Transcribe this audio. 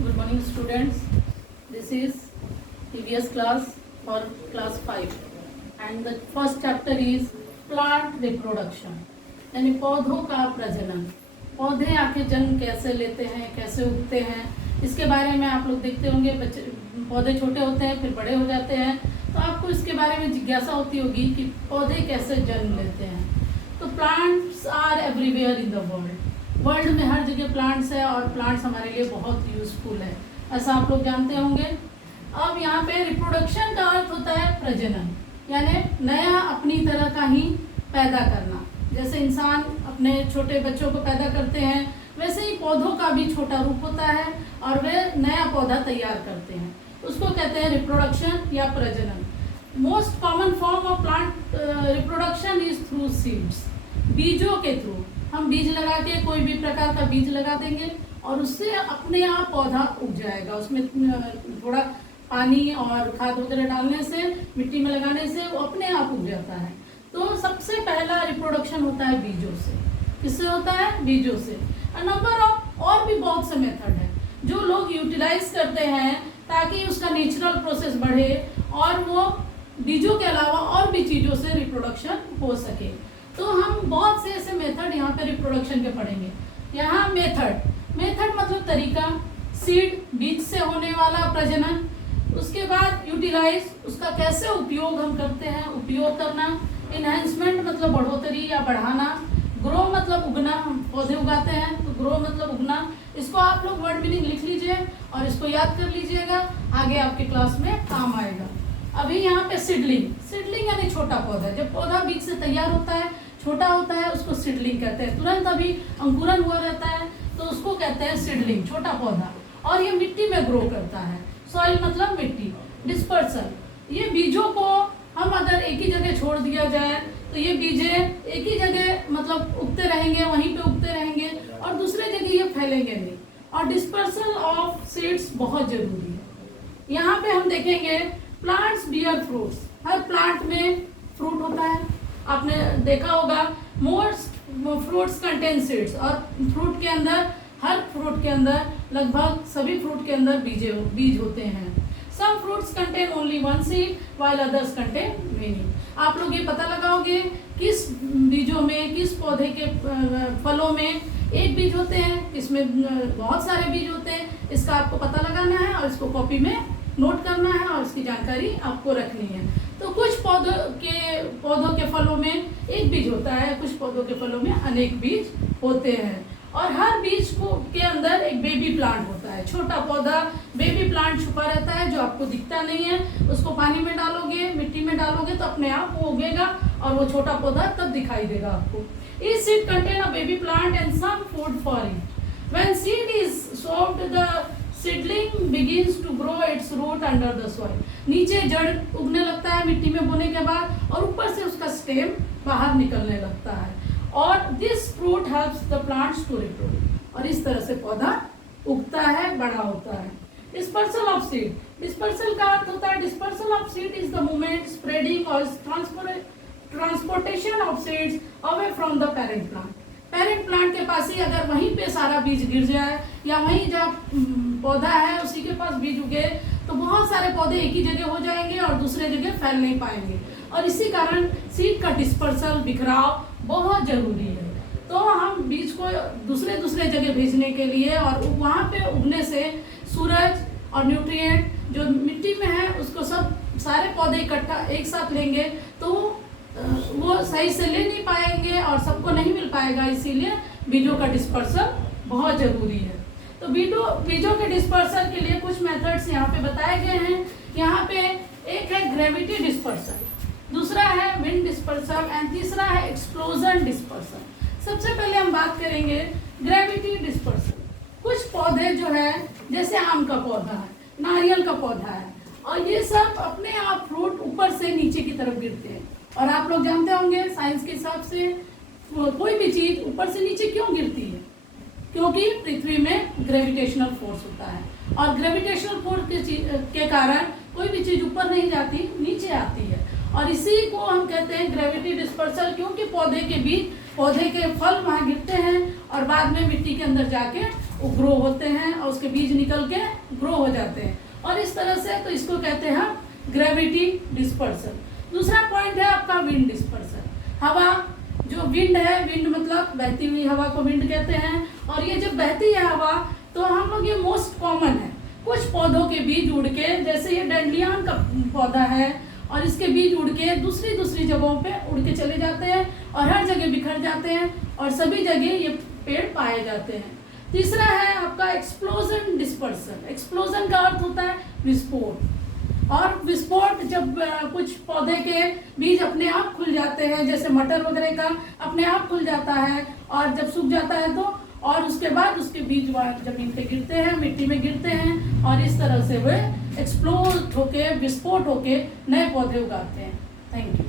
Good morning, students. This is EVS class for class 5 and the first chapter is plant reproduction यानी पौधों का प्रजनन। पौधे आके जन्म कैसे लेते हैं, कैसे उगते हैं, इसके बारे में आप लोग देखते होंगे। बच्चे पौधे छोटे होते हैं फिर बड़े हो जाते हैं, तो आपको इसके बारे में जिज्ञासा होती होगी कि पौधे कैसे जन्म लेते हैं। तो plants are everywhere in the world में हर जगह प्लांट्स है और प्लांट्स हमारे लिए बहुत यूजफुल है, ऐसा आप लोग जानते होंगे। अब यहाँ पे रिप्रोडक्शन का अर्थ होता है प्रजनन, यानी नया अपनी तरह का ही पैदा करना। जैसे इंसान अपने छोटे बच्चों को पैदा करते हैं, वैसे ही पौधों का भी छोटा रूप होता है और वे नया पौधा तैयार करते हैं, उसको कहते हैं रिप्रोडक्शन या प्रजनन। Most common form of plant reproduction is through seeds, बीजों के थ्रू। हम बीज लगा के कोई भी प्रकार का बीज लगा देंगे और उससे अपने आप पौधा उग जाएगा। उसमें थोड़ा पानी और खाद वगैरह डालने से, मिट्टी में लगाने से वो अपने आप उग जाता है। तो सबसे पहला रिप्रोडक्शन होता है बीजों से। किससे होता है? बीजों से। नंबर ऑफ और भी बहुत से मेथड है जो लोग यूटिलाइज करते हैं ताकि उसका नेचुरल प्रोसेस बढ़े और वो बीजों के अलावा और भी चीज़ों से रिप्रोडक्शन हो सके। तो हम बहुत से ऐसे मेथड यहाँ पे रिप्रोडक्शन के पढ़ेंगे। यहाँ मेथड मतलब तरीका, सीड बीज से होने वाला प्रजनन, उसके बाद यूटिलाइज उसका कैसे उपयोग हम करते हैं, उपयोग करना, इन्हेंसमेंट मतलब बढ़ोतरी या बढ़ाना, ग्रो मतलब उगना, हम पौधे उगाते हैं तो ग्रो मतलब उगना। इसको आप लोग वर्ड मीनिंग लिख लीजिए और इसको याद कर लीजिएगा, आगे आपके क्लास में काम आएगा। अभी यहाँ पे सीडलिंग यानी छोटा पौधा। जब पौधा बीज से तैयार होता है, छोटा होता है, उसको सीडलिंग कहते हैं। तुरंत अभी अंकुरन हुआ रहता है तो उसको कहते हैं सीडलिंग, छोटा पौधा। और ये मिट्टी में ग्रो करता है। सॉइल मतलब मिट्टी। डिस्पर्सल, ये बीजों को हम अगर एक ही जगह छोड़ दिया जाए तो ये बीजे एक ही जगह मतलब उगते रहेंगे, वहीं पे उगते रहेंगे और दूसरे जगह ये फैलेंगे नहीं। और डिस्पर्सल ऑफ सीड्स बहुत जरूरी है। यहाँ पे हम देखेंगे प्लांट्स बियर फ्रूट्स। हर प्लांट में फ्रूट होता है, आपने देखा होगा। मोस्ट फ्रूट्स कंटेन सीड्स, और फ्रूट के अंदर, हर फ्रूट के अंदर, लगभग सभी फ्रूट के अंदर बीज होते हैं। Some fruits contain only one seed while others contain many. आप लोग ये पता लगाओगे किस बीजों में, किस पौधे के फलों में एक बीज होते हैं, इसमें बहुत सारे बीज होते हैं। इसका आपको पता लगाना है और इसको कॉपी में नोट करना है और इसकी जानकारी आपको रखनी है। तो कुछ पौधों के फलों में एक बीज होता है, कुछ पौधों के फलों में अनेक बीज होते हैं। और हर बीज के अंदर एक बेबी प्लांट होता है, छोटा पौधा, बेबी प्लांट छुपा रहता है जो आपको दिखता नहीं है। उसको पानी में डालोगे, मिट्टी में डालोगे तो अपने आप वो उगेगा और वो छोटा पौधा तब दिखाई देगा आपको। Each seed contain a baby plant and some food for it. When seed is sown, the seedling begins to grow its root under the soil. नीचे जड़ उगने लगता है मिट्टी में बोने के बाद और ऊपर से उसका स्टेम बाहर निकलने लगता है। और this fruit helps the plants to reproduce. और इस तरह से पौधा उगता है, बड़ा होता है। डिस्पर्सल ऑफ सीड, डिस्पर्सल का अर्थ होता है, dispersal of seed is the movement, spreading और transportation of seeds away from the parent plant. Parent plant के पास ही अगर वहीं पे सारा बीज गिर जाए या वहीं जहाँ पौधा है उसी के पास बीज उगे तो बहुत सारे पौधे एक ही जगह हो जाएंगे और दूसरे जगह फैल नहीं पाएंगे। और इसी कारण सीड का डिस्पर्सल, बिखराव बहुत जरूरी है। तो हम बीज को दूसरे जगह भेजने के लिए और वहाँ पे उगने से सूरज और न्यूट्रिएंट जो मिट्टी में है उसको सब सारे पौधे इकट्ठा एक साथ लेंगे तो वो सही से ले नहीं पाएंगे और सबको नहीं मिल पाएगा। इसीलिए बीजों का डिस्पर्सल बहुत जरूरी है। तो बीजों के डिस्पर्सल के लिए कुछ मेथड्स यहाँ पे बताए गए हैं। यहाँ पे एक है ग्रेविटी डिस्पर्सल, दूसरा है विंड डिस्पर्सल एंड तीसरा है एक्सप्लोजन डिस्पर्सल। सबसे पहले हम बात करेंगे ग्रेविटी डिस्पर्सल। कुछ पौधे जो है जैसे आम का पौधा है, नारियल का पौधा है, और ये सब अपने आप फ्रूट ऊपर से नीचे की तरफ गिरते हैं। और आप लोग जानते होंगे साइंस के हिसाब से कोई भी चीज ऊपर से नीचे क्यों गिरती है? क्योंकि पृथ्वी में ग्रेविटेशनल फोर्स होता है और ग्रेविटेशनल फोर्स के कारण कोई भी चीज ऊपर नहीं जाती, नीचे आती है। और इसी को हम कहते हैं ग्रेविटी डिस्पर्सल, क्योंकि पौधे के फल वहाँ गिरते हैं और बाद में मिट्टी के अंदर जाके वो ग्रो होते हैं और उसके बीज निकल के ग्रो हो जाते हैं, और इस तरह से, तो इसको कहते हैं ग्रेविटी डिस्पर्सन। दूसरा पॉइंट है आपका विंड डिस्पर्सन। हवा, जो विंड है, विंड मतलब बहती हुई हवा को विंड कहते हैं, और ये जब बहती है हवा तो हम लोग, ये मोस्ट कॉमन है, कुछ पौधों के बीज उड़ के, जैसे ये डंडियान का पौधा है और इसके बीज उड़ के दूसरी दूसरी जगहों पे उड़ के चले जाते हैं और हर जगह बिखर जाते हैं और सभी जगह ये पेड़ पाए जाते हैं। तीसरा है आपका एक्सप्लोजन डिस्पर्सन। एक्सप्लोजन का अर्थ होता है विस्फोट, और विस्फोट जब कुछ पौधे के बीज अपने आप खुल जाते हैं, जैसे मटर वगैरह का अपने आप खुल जाता है, और जब सूख जाता है तो, और उसके बाद उसके बीज जमीन पे गिरते हैं, मिट्टी में गिरते हैं, और इस तरह से वे एक्सप्लोड होके, विस्फोट होके नए पौधे उगाते हैं। Thank you.